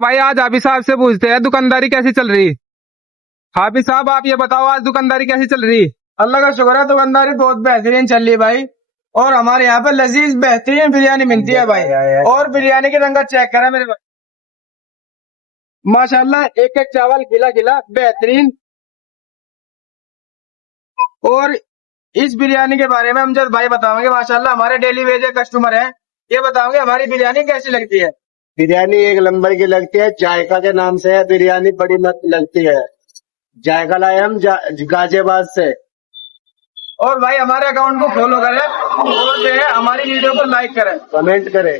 भाई आज हाफिज साहब से पूछते हैं दुकानदारी कैसी चल रही। हाफिज साहब आप ये बताओ आज दुकानदारी कैसी चल रही। अल्लाह का शुक्र है, दुकानदारी बहुत बेहतरीन चल रही है भाई। और हमारे यहाँ पे लजीज बेहतरीन बिरयानी मिलती है भाई। और बिरयानी की रंगत चेक करा मेरे भाई, माशाल्लाह एक एक चावल खिला खिला बेहतरीन। और इस बिरयानी के बारे में हम जब भाई बताओगे, माशाल्लाह हमारे डेली वेज कस्टमर हैं, ये बताओगे हमारी बिरयानी कैसी लगती है। बिरयानी एक नंबर की लगती है, जायका के नाम से है बिरयानी, बड़ी मस्त लगती है। जायका लाए हम गाजियाबाद से। और भाई हमारे अकाउंट को फॉलो करें और जो है हमारी वीडियो को लाइक करें, कमेंट करें।